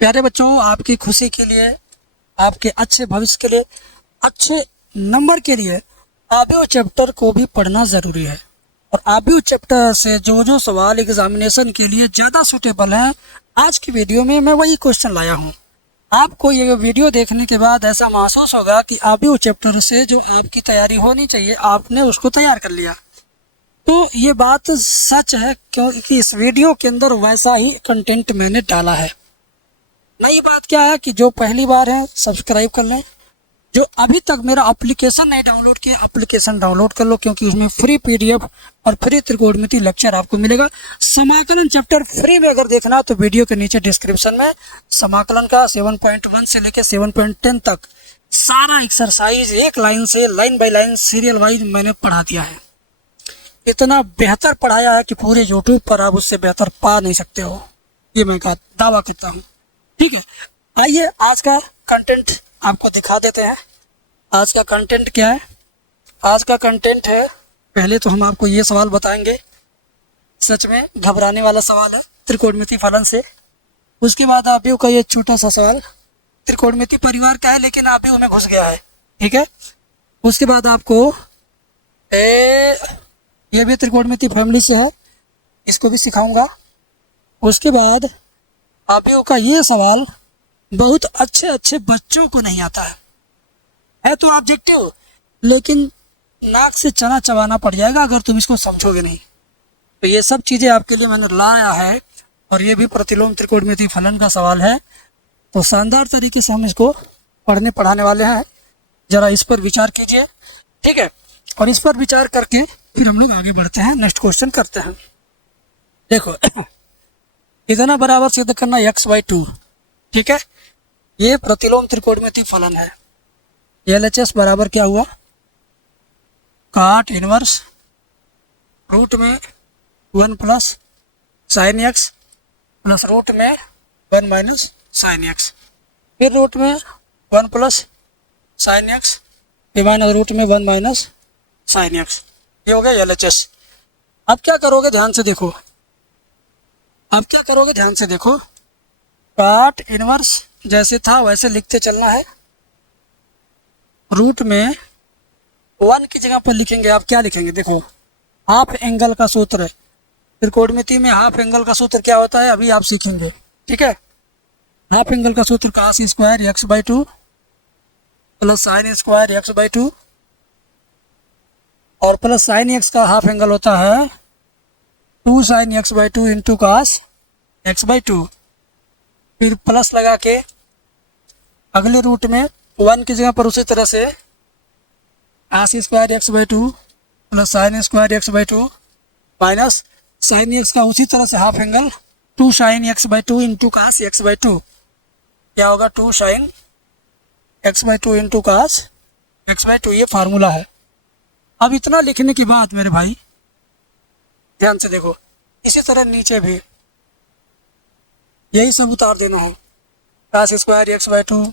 प्यारे बच्चों, आपकी खुशी के लिए, आपके अच्छे भविष्य के लिए, अच्छे नंबर के लिए आबीओ चैप्टर को भी पढ़ना ज़रूरी है। और आबीओ चैप्टर से जो जो सवाल एग्जामिनेशन के लिए ज़्यादा सूटेबल हैं, आज की वीडियो में मैं वही क्वेश्चन लाया हूँ। आपको ये वीडियो देखने के बाद ऐसा महसूस होगा कि आबीओ चैप्टर से जो आपकी तैयारी होनी चाहिए, आपने उसको तैयार कर लिया। तो ये बात सच है, क्योंकि इस वीडियो के अंदर वैसा ही कंटेंट मैंने डाला है। नई बात क्या है कि जो पहली बार है सब्सक्राइब कर लें। जो अभी तक मेरा एप्लीकेशन नहीं डाउनलोड किया, एप्लीकेशन डाउनलोड कर लो, क्योंकि उसमें फ्री पीडीएफ और फ्री त्रिकोणमिति लेक्चर आपको मिलेगा। समाकलन चैप्टर फ्री में अगर देखना तो वीडियो के नीचे डिस्क्रिप्शन में समाकलन का 7.1 से लेकर 7.10 तक सारा एक्सरसाइज एक लाइन से, line by line, serial wise मैंने पढ़ा दिया है। इतना बेहतर पढ़ाया है कि पूरे यूट्यूब पर आप उससे बेहतर पा नहीं सकते हो, ये मैं दावा करता हूँ। ठीक है, आइए आज का कंटेंट आपको दिखा देते हैं। आज का कंटेंट क्या है? आज का कंटेंट है, पहले तो हम आपको ये सवाल बताएंगे, सच में घबराने वाला सवाल है त्रिकोणमिति फलन से। उसके बाद आबीओ का ये छोटा सा सवाल, त्रिकोणमिति परिवार का है लेकिन आबीओ में घुस गया है। ठीक है, उसके बाद आपको ये भी त्रिकोणमिति फैमिली से है, इसको भी सिखाऊंगा। उसके बाद आबीओ का ये सवाल बहुत अच्छे अच्छे बच्चों को नहीं आता है तो ऑब्जेक्टिव, लेकिन नाक से चना चबाना पड़ जाएगा अगर तुम इसको समझोगे नहीं। तो ये सब चीज़ें आपके लिए मैंने लाया है, और ये भी प्रतिलोम त्रिकोणमिति फलन का सवाल है। तो शानदार तरीके से हम इसको पढ़ने पढ़ाने वाले हैं, ज़रा इस पर विचार कीजिए। ठीक है, और इस पर विचार करके फिर हम लोग आगे बढ़ते हैं, नेक्स्ट क्वेश्चन करते हैं। देखो इतना बराबर सिद्ध करना x/2। ठीक है, ये प्रतिलोम त्रिकोणमिति फलन है। LHS बराबर क्या हुआ? काट इनवर्स रूट में 1 plus sine x plus root में 1 माइनस साइन एक्स, फिर रूट में 1 plus sine x divide root में 1 माइनस साइन एक्स। ये हो गया LHS। अब क्या करोगे, ध्यान से देखो। अब क्या करोगे, ध्यान से देखो। काट इनवर्स जैसे था वैसे लिखते चलना है। रूट में 1 की जगह पर लिखेंगे, आप क्या लिखेंगे? देखो, हाफ एंगल का सूत्र, त्रिकोणमिति में हाफ एंगल का सूत्र क्या होता है अभी आप सीखेंगे। ठीक है, हाफ एंगल का सूत्र cos square x/2 plus sine square x/2, और प्लस साइन एक्स का हाफ एंगल होता है 2 sine x/2 into cos x/2। फिर प्लस लगा के अगले रूट में 1 की जगह पर उसी तरह से cos square x/2 plus sine square x/2 minus sine x का उसी तरह से half angle 2 sine x/2 into cos x/2। क्या होगा? 2 sine x/2 into cos x/2। ये फार्मूला है। अब इतना लिखने के बाद मेरे भाई ध्यान से देखो, इसी तरह नीचे भी यही सब उतार देना है। cos स्क्वायर x/2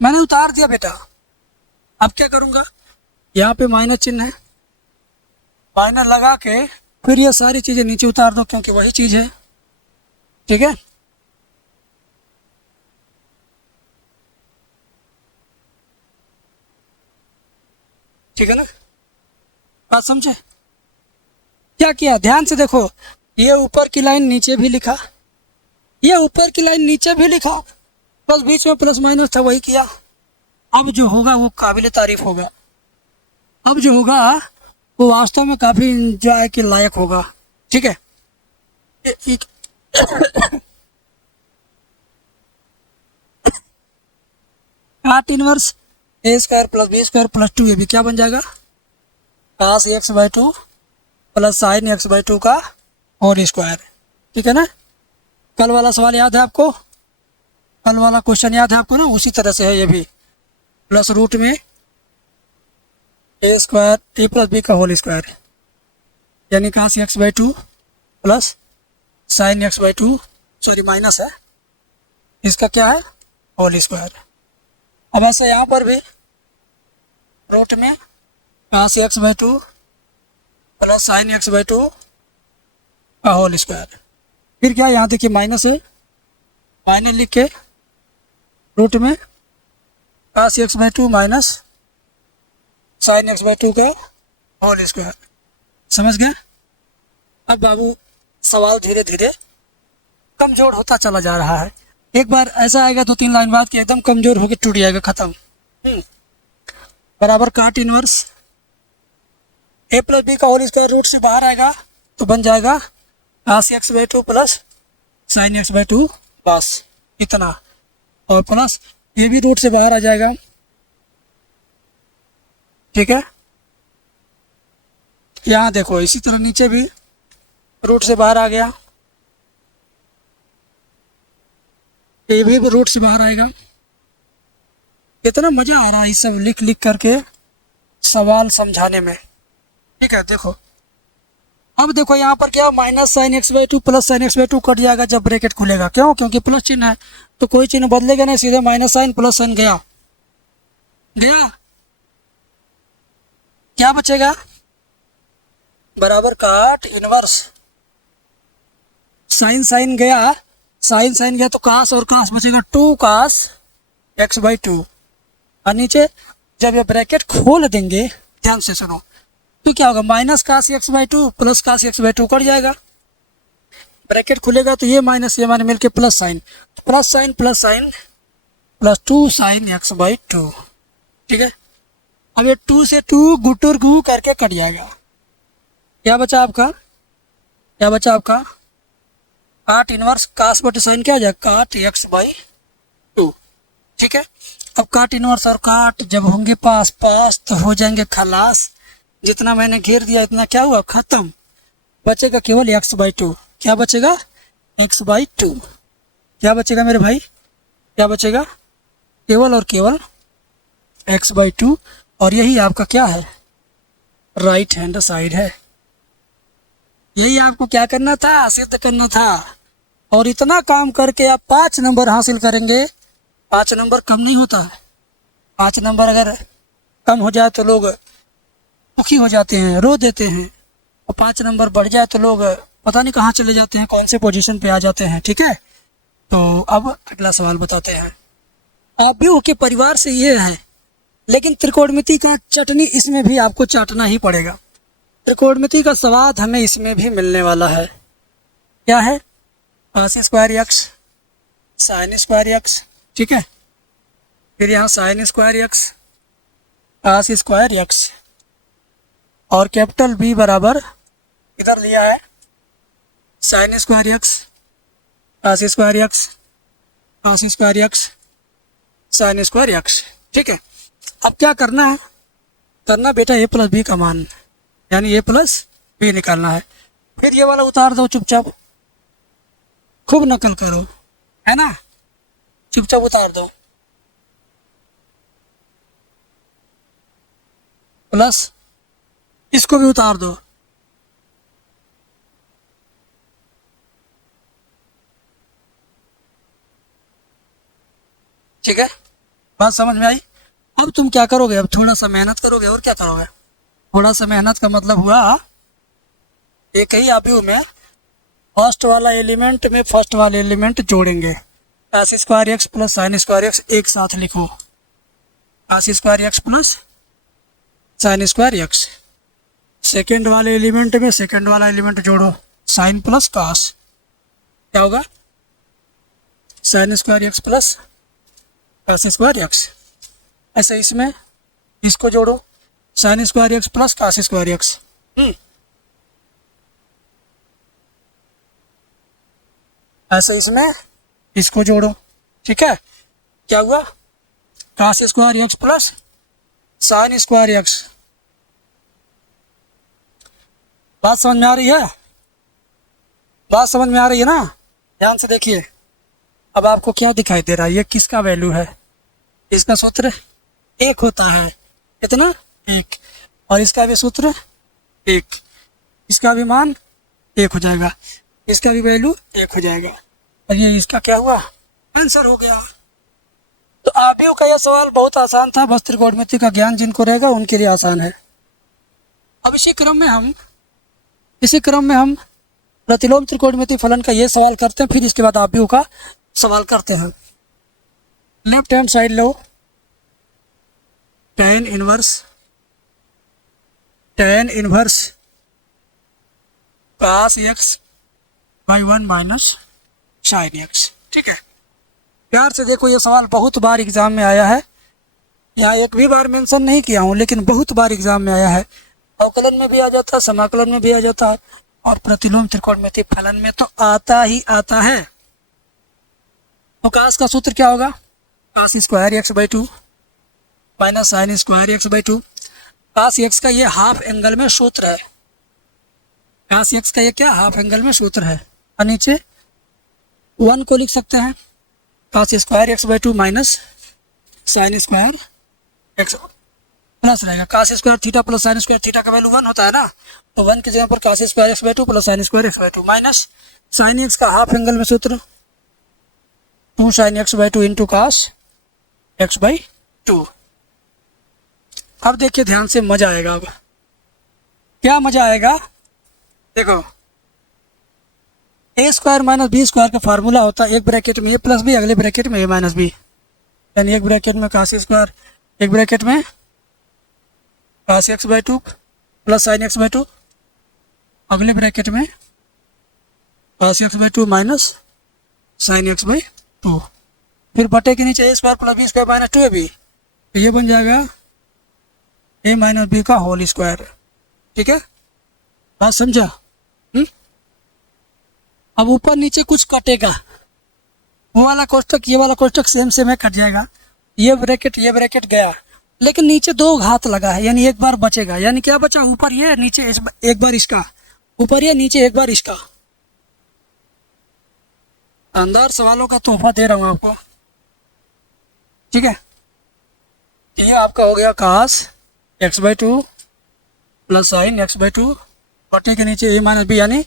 मैंने उतार दिया बेटा। अब क्या करूँगा, यहाँ पे माइनस चिन्ह है, माइनस लगा के फिर ये सारी चीज़ें नीचे उतार दो, क्योंकि वही चीज़ है। ठीक है, ठीक है ना, बात समझे? क्या किया, ध्यान से देखो। ये ऊपर की लाइन नीचे भी लिखा, ये ऊपर की लाइन नीचे भी लिखा, बस बीच में प्लस माइनस था, वही किया। अब जो होगा वो काबिल तारीफ होगा। अब जो होगा वो वास्तव में काफ़ी इंजॉय के लायक होगा। ठीक है, काट inverse a square plus b square plus 2, ये भी क्या बन जाएगा? cos x/2 plus sine x/2 का होल स्क्वायर। ठीक है ना, कल वाला सवाल याद है आपको? कल वाला क्वेश्चन याद है आपको ना? उसी तरह से है ये भी, प्लस रूट में a square a plus b का होल स्क्वायर, यानी cos x/2 plus sine x/2, sorry minus है, इसका क्या है? Whole square. अब ऐसे यहाँ पर भी रूट में cos x/2 plus sine x by two का होल स्क्वायर। फिर क्या, यहाँ देखिए माइनस है, माइनस लिख के रूट में cos x by two minus sine x by two का होल स्क्वायर। समझ गए? अब बाबू सवाल धीरे धीरे कमज़ोर होता चला जा रहा है। एक बार ऐसा आएगा 2-3 लाइन बाद कि एकदम कमज़ोर होकर टूट जाएगा, ख़त्म। बराबर काट इनवर्स ए प्लस बी का होल स्क्वायर रूट से बाहर आएगा तो बन जाएगा cos x by two plus sine x by two, बस इतना। और प्लस ये भी रूट से बाहर आ जाएगा, ठीक है। यहाँ देखो इसी तरह नीचे भी रूट से बाहर आ गया, ये भी रूट से बाहर आएगा। कितना मज़ा आ रहा है इस सब लिख लिख करके सवाल समझाने में, ठीक है। देखो अब देखो यहाँ पर क्या, minus sine x by two plus sine x by two cut जाएगा जब ब्रैकेट खुलेगा। क्यों? क्योंकि प्लस चिन्ह है तो कोई चिन्ह बदलेगा नहीं, सीधे माइनस साइन प्लस साइन गया गया। क्या बचेगा? बराबर काट इनवर्स साइन साइन गया, साइन साइन गया तो कास और कास बचेगा, 2 कास एक्स बाई टू। और नीचे जब ये ब्रैकेट खोल देंगे, ध्यान से सुनो, तो क्या होगा, minus cos x by two plus cos x by two cut जाएगा। ब्रैकेट खुलेगा तो ये माइनस मिलके plus sine, plus sine plus sine plus 2 sine x by two, ठीक है। अब ये 2 से 2 गुटुर गु करके कट जाएगा। क्या बचा आपका, क्या बचा आपका, काट इनवर्स कास बटे साइन क्या आ जाएगा, काट एक्स बाई टू, ठीक है। अब काट इनवर्स और काट जब होंगे पास पास तो हो जाएंगे खलास। जितना मैंने घेर दिया इतना क्या हुआ, खत्म। बचेगा केवल एक्स बाई टू। क्या बचेगा, एक्स बाई टू। क्या बचेगा मेरे भाई, क्या बचेगा, केवल और केवल एक्स बाई टू। और यही आपका क्या है, राइट हैंड साइड है। यही आपको क्या करना था, सिद्ध करना था। और इतना काम करके आप 5 नंबर हासिल करेंगे। 5 नंबर कम नहीं होता है। 5 नंबर अगर कम हो जाए तो लोग दुखी हो जाते हैं, रो देते हैं। और 5 नंबर बढ़ जाए तो लोग पता नहीं कहाँ चले जाते हैं, कौन से पोजीशन पे आ जाते हैं, ठीक है। तो अब अगला सवाल बताते हैं। आप भी के परिवार से ये है, लेकिन त्रिकोणमिति का चटनी इसमें भी आपको चाटना ही पड़ेगा। त्रिकोणमिति का स्वाद हमें इसमें भी मिलने वाला है। क्या है, cos square x sine square x, ठीक है। फिर यहाँ sine square x cos square x और कैपिटल बी बराबर इधर दिया है sine square x cos square x cos square x sine square x, ठीक है। अब क्या करना है, करना बेटा ए प्लस बी का मान यानी ए प्लस बी निकालना है। फिर ये वाला उतार दो चुपचाप, खूब नकल करो, है ना, चुपचाप उतार दो। प्लस इसको भी उतार दो, ठीक है। बात समझ में आई? अब तुम क्या करोगे, अब थोड़ा सा मेहनत करोगे। और क्या करोगे, थोड़ा सा मेहनत का मतलब हुआ एक ही आव्यूह में फर्स्ट वाला एलिमेंट में फर्स्ट वाला एलिमेंट जोड़ेंगे। Cos square x plus sine square x एक साथ लिखो, cos square x plus sine square x. Second वाले एलिमेंट में सेकेंड वाला एलिमेंट जोड़ो, साइन प्लस कास, क्या होगा, sine square x plus cos square x. ऐसे इसमें इसको जोड़ो, sine square x plus cos square x. ऐसे इसमें इसको जोड़ो, ठीक है। क्या हुआ, cos square x plus sine square x. बात समझ में आ रही है, बात समझ में आ रही है ना, ध्यान से देखिए। अब आपको क्या दिखाई दे रहा है, ये किसका वैल्यू है, इसका सूत्र 1 होता है, कितना 1। और इसका भी सूत्र 1, इसका भी मान 1 हो जाएगा, इसका भी वैल्यू 1 हो जाएगा। और ये इसका क्या हुआ, आंसर हो गया। तो आव्यूह का यह सवाल बहुत आसान था, बस त्रिकोणमिति का ज्ञान जिनको रहेगा उनके लिए आसान है। अब इसी क्रम में हम इसी क्रम में हम प्रतिलोम त्रिकोणमितीय फलन का ये सवाल करते हैं, फिर इसके बाद आव्यूह का सवाल करते हैं। Left hand side low, tan inverse cos x by 1 minus sin x। ठीक है, प्यार से देखो, ये सवाल बहुत बार एग्जाम में आया है, यहाँ एक भी बार मेंशन नहीं किया हूँ, लेकिन बहुत बार एग्जाम में आया है। अवकलन में भी आ जाता है, समाकलन में भी आ जाता है, और प्रतिलोम त्रिकोणमितीय फलन में तो आता ही आता है। तो cos का सूत्र क्या होगा? cos square x by 2 minus sign square x by 2। cos x का ये हाफ एंगल में सूत्र है, cos x का ये क्या हाफ एंगल में सूत्र है। और नीचे 1 को लिख सकते हैं, cos square x by 2 minus sign square x plus रहेगा cos square theta plus sine square theta का वैल्यू 1 होता है ना, तो 1 की जगह पर cos square x by 2 plus sine square x by 2 minus sine x का हाफ एंगल में सूत्र 2 sine x by 2 into cos x by 2। अब देखिए ध्यान से, मजा आएगा। अब क्या मजा आएगा? देखो, a square minus b square का फार्मूला होता है, एक ब्रैकेट में ए प्लस बी, अगले ब्रैकेट में ए माइनस बी, यानी एक ब्रैकेट में cos स्क्वायर, एक ब्रैकेट में cos x by 2 plus sine x by 2, अगले ब्रैकेट में cos x by 2 minus sine x by 2, फिर बटे के नीचे a square plus b square minus 2ab, तो ये बन जाएगा ए माइनस बी का होल स्क्वायर। ठीक है, बात समझा? अब ऊपर नीचे कुछ कटेगा, वो वाला कोष्टक ये वाला कोष्टक सेम सेम है, कट जाएगा। ये ब्रैकेट गया, लेकिन नीचे 2 घात लगा है, यानी एक बार बचेगा। यानी क्या बचा? ऊपर ये, नीचे एक बार इसका, ऊपर ये, नीचे एक बार इसका। अंदर सवालों का तोहफा दे रहा हूँ आपको। ठीक है, ये आपका हो गया cos x by 2 plus sine x by 2 बटे के नीचे ए माइनस बी, यानी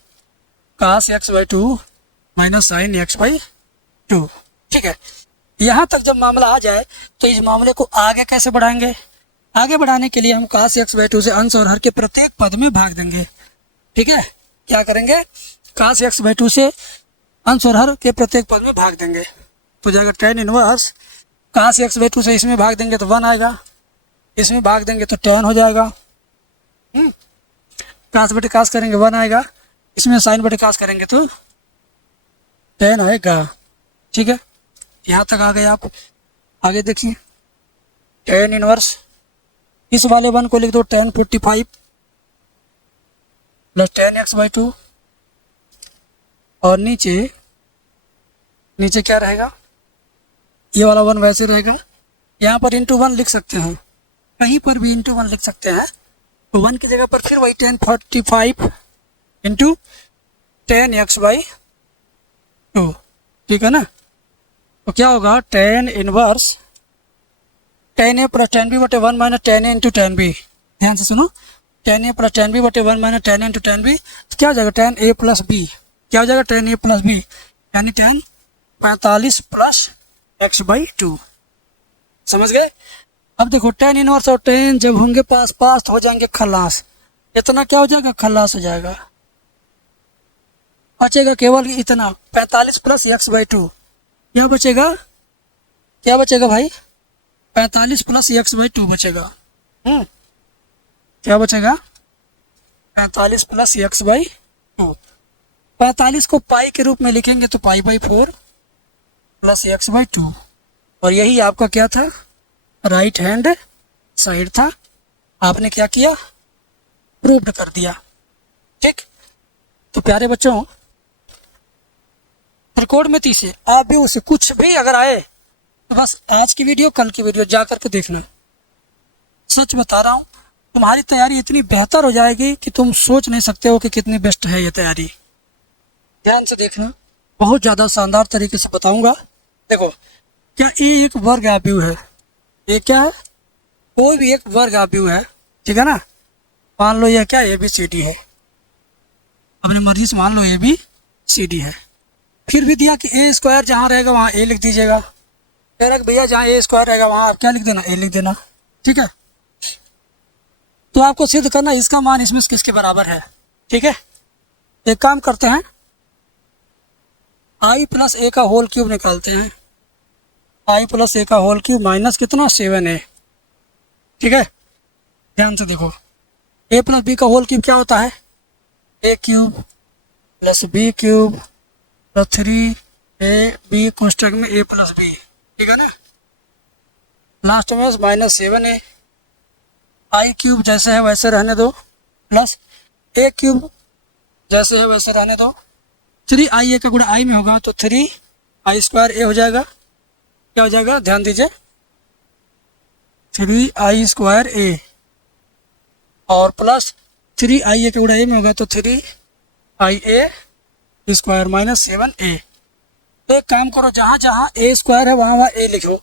cos x by 2 minus sine x by 2। ठीक है, यहाँ तक जब मामला आ जाए तो इस मामले को आगे कैसे बढ़ाएंगे? आगे बढ़ाने के लिए हम cos x बाई 2 से अंश और हर के प्रत्येक पद में भाग देंगे। ठीक है, क्या करेंगे? cos x बाई 2 से अंश और हर के प्रत्येक पद में भाग देंगे, तो जाएगा tan inverse cos x by 2 से इसमें भाग देंगे तो 1 आएगा, इसमें भाग देंगे तो tan हो जाएगा। cos बटे cos करेंगे 1 आएगा, इसमें साइन बटे cos करेंगे तो tan आएगा। ठीक है, यहाँ तक आ गए आप। आगे देखिए, tan इनवर्स, इस वाले 1 को लिख दो tan 45 plus tan x by 2, और नीचे क्या रहेगा? ये वाला 1 वैसे रहेगा, यहाँ पर इंटू 1 लिख सकते हैं, कहीं पर भी इंटू 1 लिख सकते हैं, तो 1 की जगह पर फिर वही tan 45 into tan x by 2। ठीक है ना, तो क्या होगा? tan inverse tan a plus tan b बटे 1 minus tan a into tan b। ध्यान से सुनो, tan a plus tan b बटे 1 minus tan a into tan b, तो क्या हो जाएगा? tan a प्लस b, क्या हो जाएगा? tan a प्लस b, यानी tan 45 प्लस x बाई 2। समझ गए? अब देखो, tan इनवर्स और tan जब होंगे पास पास तो हो जाएंगे खलास, इतना क्या हो जाएगा? खलास हो जाएगा। बचेगा केवल इतना 45 प्लस x बाई 2, क्या बचेगा? क्या बचेगा भाई? 45 प्लस x बाई 2 बचेगा। क्या बचेगा? 45 प्लस x बाई 2। 45 को पाई के रूप में लिखेंगे तो pi by 4 plus x by 2, और यही आपका क्या था? राइट हैंड साइड था। आपने क्या किया? प्रूव्ड कर दिया। ठीक, तो प्यारे बच्चों, त्रिकोणमिति से आप भी उसे कुछ भी अगर आए तो बस आज की वीडियो कल की वीडियो जा करके देखना। सच बता रहा हूँ, तुम्हारी तैयारी इतनी बेहतर हो जाएगी कि तुम सोच नहीं सकते हो कि कितनी बेस्ट है ये तैयारी। ध्यान से देखना, बहुत ज़्यादा शानदार तरीके से बताऊंगा। देखो, क्या ये एक वर्ग आव्यूह है? ये क्या है? कोई भी एक वर्ग आव्यूह है, ठीक है ना। मान लो यह क्या ABCD है, अपनी मर्जी से मान लो ABCD है। फिर भी दिया कि ए स्क्वायर जहाँ रहेगा वहाँ ए लिख दीजिएगा। कह रहा भैया जहाँ ए स्क्वायर रहेगा वहाँ आप क्या लिख देना? ए लिख देना। ठीक है, तो आपको सिद्ध करना इसका मान इसमें किसके बराबर है। ठीक है, एक काम करते हैं, आई प्लस ए का होल क्यूब निकालते हैं। आई प्लस ए का होल क्यूब माइनस कितना 7a। ठीक है, ध्यान से देखो, ए प्लस बी का होल क्यूब क्या होता है, a cube plus b cube plus 3ab कोष्टक में ए प्लस बी। ठीक है ना, लास्ट में -7a। आई क्यूब जैसे है वैसे रहने दो, प्लस ए क्यूब जैसे है वैसे रहने दो। 3ia का गुणा आई में होगा तो 3i² a हो जाएगा। क्या हो जाएगा, ध्यान दीजिए, 3i² a और प्लस 3ia का गुणा a में होगा तो 3ia² -7a। तो एक काम करो, जहाँ जहाँ a² है वहाँ वहाँ a लिखो,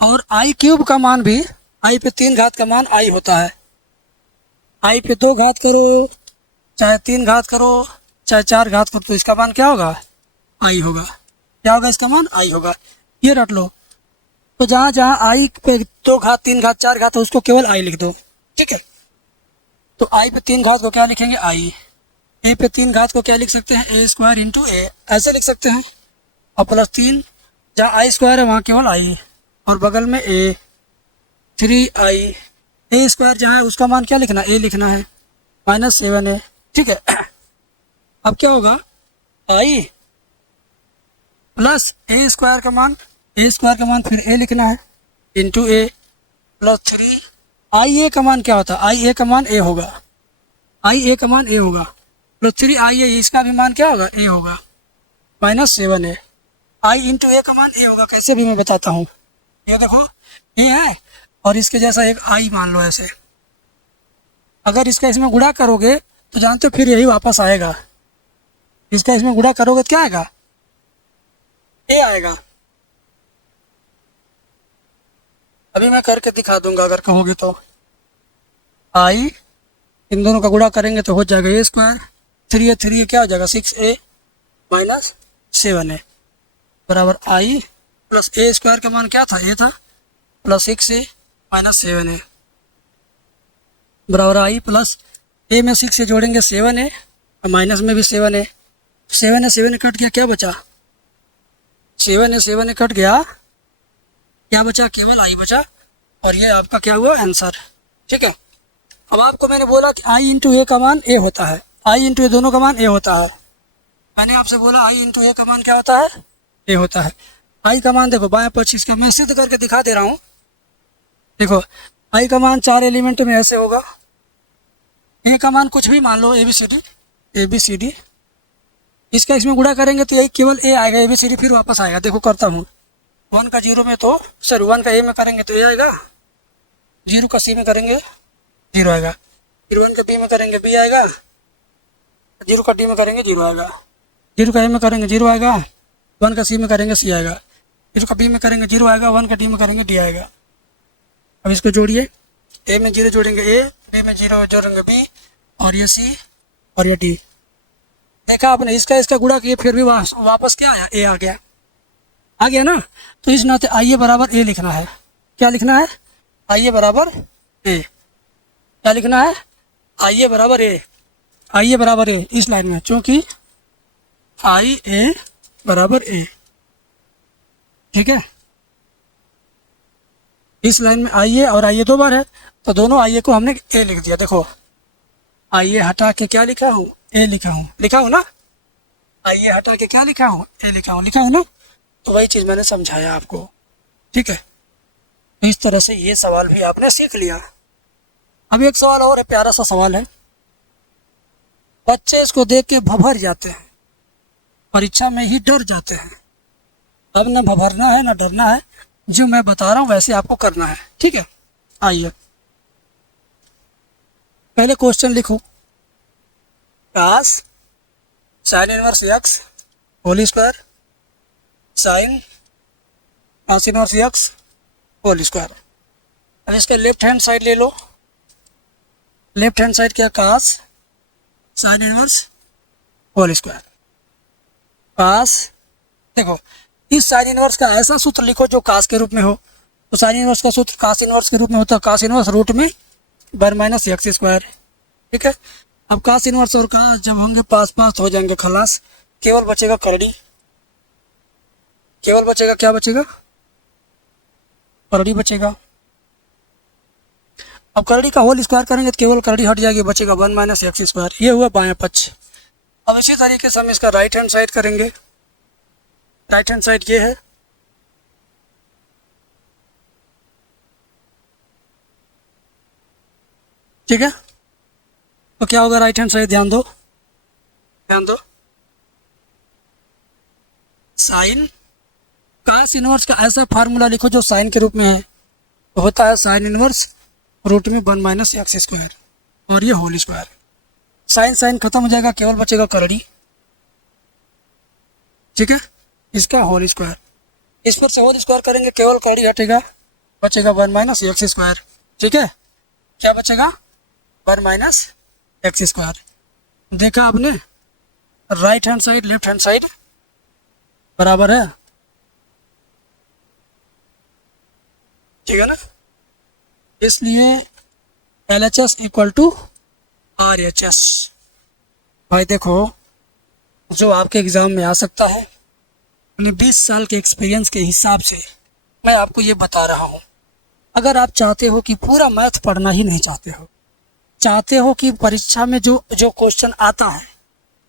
और आई क्यूब का मान भी, आई पे 3 घात का मान आई होता है। आई पे 2 घात करो, चाहे 3 घात करो, चाहे 4 घात करो, तो इसका मान क्या होगा, आई होगा। क्या होगा, इसका मान आई होगा। ये रट लो। तो जहाँ जहाँ आई पे 2 घात 3 घात 4 घात, तो उसको केवल आई लिख दो। ठीक है, तो आई पे 3 घात को क्या लिखेंगे, आई। ए पे 3 घात को क्या लिख सकते हैं, a² × a, ऐसे लिख सकते हैं। और प्लस 3, जहाँ i² है वहाँ केवल आई, और बगल में a, 3i। a² जहाँ है उसका मान क्या लिखना है, a लिखना है, -7a। ठीक है, अब क्या होगा, i प्लस a² का मान, a² का मान फिर a लिखना है, इंटू a प्लस 3ia का मान क्या होता है, ia का मान a होगा, ia का मान a होगा, प्लस 3ia इसका भी मान क्या होगा, a होगा, -7a। i इंटू a का मान a होगा, कैसे भी मैं बताता हूँ। ये देखो a है और इसके जैसा एक i मान लो ऐसे। अगर इसका इसमें गुणा करोगे तो जानते हो फिर यही वापस आएगा। इसका इसमें गुणा करोगे तो क्या आएगा, a आएगा। अभी मैं करके दिखा दूंगा अगर कहोगे तो। i इन दोनों का गुणा करेंगे तो हो जाएगा a², 3a क्या हो जाएगा, 6a -7a बराबर i प्लस a² का मान क्या था, a था, प्लस 6a -7a बराबर i प्लस a में 6 से जोड़ेंगे 7a और माइनस में भी 7a। 7a कट गया, क्या बचा, 7a कट गया, क्या बचा, केवल i बचा। और ये आपका क्या हुआ, आंसर। ठीक है, अब आपको मैंने बोला कि i इंटू a का मान a होता है, i इंटू a दोनों का मान a होता है। मैंने आपसे बोला i इंटू a का मान क्या होता है, a होता है। i का मान देखो बाएं पक्ष इसका मैं सिद्ध करके दिखा दे रहा हूँ। देखो i का मान 4 एलिमेंट में ऐसे होगा, a का मान कुछ भी मान लो, ए बी सी डी, इसका इसमें गुणा करेंगे तो यही केवल a आएगा, ABCD फिर वापस आएगा। देखो करता हूँ, 1 का 0 में तो सॉरी 1 का a में करेंगे तो a आएगा, 0 का c में करेंगे 0 आएगा, फिर 1 का b में करेंगे b आएगा, 0 का d में करेंगे 0 आएगा, 0 का a में करेंगे 0 आएगा, 1 का c में करेंगे c आएगा, 0 का b में करेंगे 0 आएगा, 1 का d में करेंगे d आएगा। अब इसको जोड़िए, a में 0 जोड़ेंगे a, b में 0 जोड़ेंगे b, और ये c और ये d। देखा आपने, इसका गुणा किए फिर भी वापस क्या आया, a आ गया ना। तो इस नाते आइए बराबर a लिखना है। क्या लिखना है, आइए बराबर a। क्या लिखना है, आइए बराबर a, आइए बराबर a इस लाइन में, क्योंकि आई ए बराबर a। ठीक है, इस लाइन में आइए और आइए 2 बार है, तो दोनों आइए को हमने a लिख दिया। देखो आइए हटा के क्या लिखा हूँ, a लिखा हूँ ना, आइए हटा के क्या लिखा हूँ, a लिखा हूँ ना। तो वही चीज़ मैंने समझाया आपको। ठीक है, इस तरह से ये सवाल भी आपने सीख लिया। अब एक सवाल और है, प्यारा सा सवाल है। बच्चे इसको देख के भभर जाते हैं, परीक्षा में ही डर जाते हैं। अब ना भभरना है ना डरना है, जो मैं बता रहा हूँ वैसे आपको करना है। ठीक है, आइए पहले क्वेश्चन लिखो, cos sine inverse x whole square sine cos inverse x whole square. अब इसके लेफ्ट हैंड साइड ले लो, लेफ्ट हैंड साइड क्या, काश साइन इनवर्स होल स्क्वायर। काश, देखो इस साइन इनवर्स का ऐसा सूत्र लिखो जो काश के रूप में हो। तो साइन इनवर्स का सूत्र काश इनवर्स के रूप में होता है, काश इनवर्स रूट में बर माइनस एक्स स्क्वायर। ठीक है, अब काश इनवर्स और का जब होंगे पास पास हो जाएंगे खलास, केवल बचेगा करड़ी, केवल बचेगा क्या बचेगा, करड़ी बचेगा। अब करड़ी का होल स्क्वायर करेंगे तो केवल करड़ी हट जाएगी, बचेगा 1 माइनस एक्स स्क्वायर। ये हुआ बाएं पक्ष। अब इसी तरीके से हम इसका राइट हैंड साइड करेंगे। राइट हैंड साइड ये है, ठीक है। तो क्या होगा राइट हैंड साइड, ध्यान दो, ध्यान दो, साइन कास इनवर्स का ऐसा फार्मूला लिखो जो साइन के रूप में है, तो होता है साइन इनवर्स रूट में 1 माइनस एक्स स्क्वायर और ये होल स्क्वायर। साइन साइन खत्म हो जाएगा, केवल बचेगा करड़ी, ठीक है, इसका होल स्क्वायर। इस पर से होल स्क्वायर करेंगे, केवल करड़ी हटेगा, बचेगा 1 माइनस एक्स स्क्वायर, ठीक है। क्या बचेगा, 1 माइनस एक्स स्क्वायर। देखा आपने, right hand side left hand side बराबर है, ठीक है ना। इसलिए LHS इक्वल टू RHS। भाई देखो, जो आपके एग्ज़ाम में आ सकता है, अपने 20 साल के एक्सपीरियंस के हिसाब से मैं आपको ये बता रहा हूँ। अगर आप चाहते हो कि पूरा मैथ पढ़ना ही नहीं चाहते हो, चाहते हो कि परीक्षा में जो जो क्वेश्चन आता है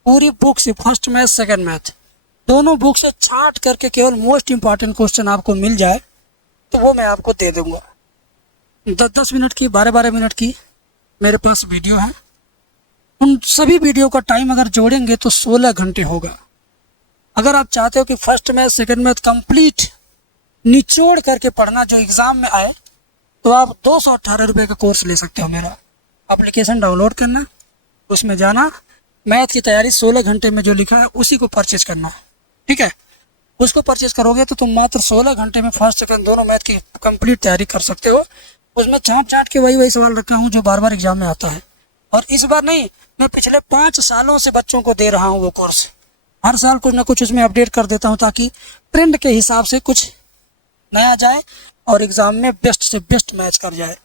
पूरी बुक से, फर्स्ट मैथ सेकंड मैथ दोनों बुक से छांट करके केवल मोस्ट इंपॉर्टेंट क्वेश्चन आपको मिल जाए, तो वो मैं आपको दे दूँगा। 10-10 मिनट की, 12-12 मिनट की मेरे पास वीडियो है। उन सभी वीडियो का टाइम अगर जोड़ेंगे तो 16 घंटे होगा। अगर आप चाहते हो कि first math second math complete निचोड़ करके पढ़ना जो एग्ज़ाम में आए, तो आप 218 रुपये का कोर्स ले सकते हो। मेरा एप्लीकेशन डाउनलोड करना, उसमें जाना, मैथ की तैयारी 16 घंटे में जो लिखा है उसी को परचेज करना, ठीक है। उसको परचेज करोगे तो तुम मात्र 16 घंटे में फर्स्ट सेकंड दोनों मैथ की कंप्लीट तैयारी कर सकते हो। उसमें छाँट छाँट के वही सवाल रखा हूँ जो बार बार एग्जाम में आता है। और इस बार नहीं, मैं पिछले 5 सालों से बच्चों को दे रहा हूँ वो कोर्स। हर साल कुछ ना कुछ उसमें अपडेट कर देता हूँ ताकि ट्रेंड के हिसाब से कुछ नया जाए और एग्ज़ाम में बेस्ट से बेस्ट मैच कर जाए।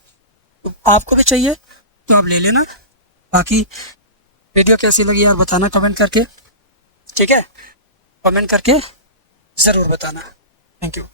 तो आपको भी चाहिए तो आप ले लेना। बाकी वीडियो कैसी लगी यार बताना कमेंट करके, ठीक है, कमेंट करके ज़रूर बताना। Thank you.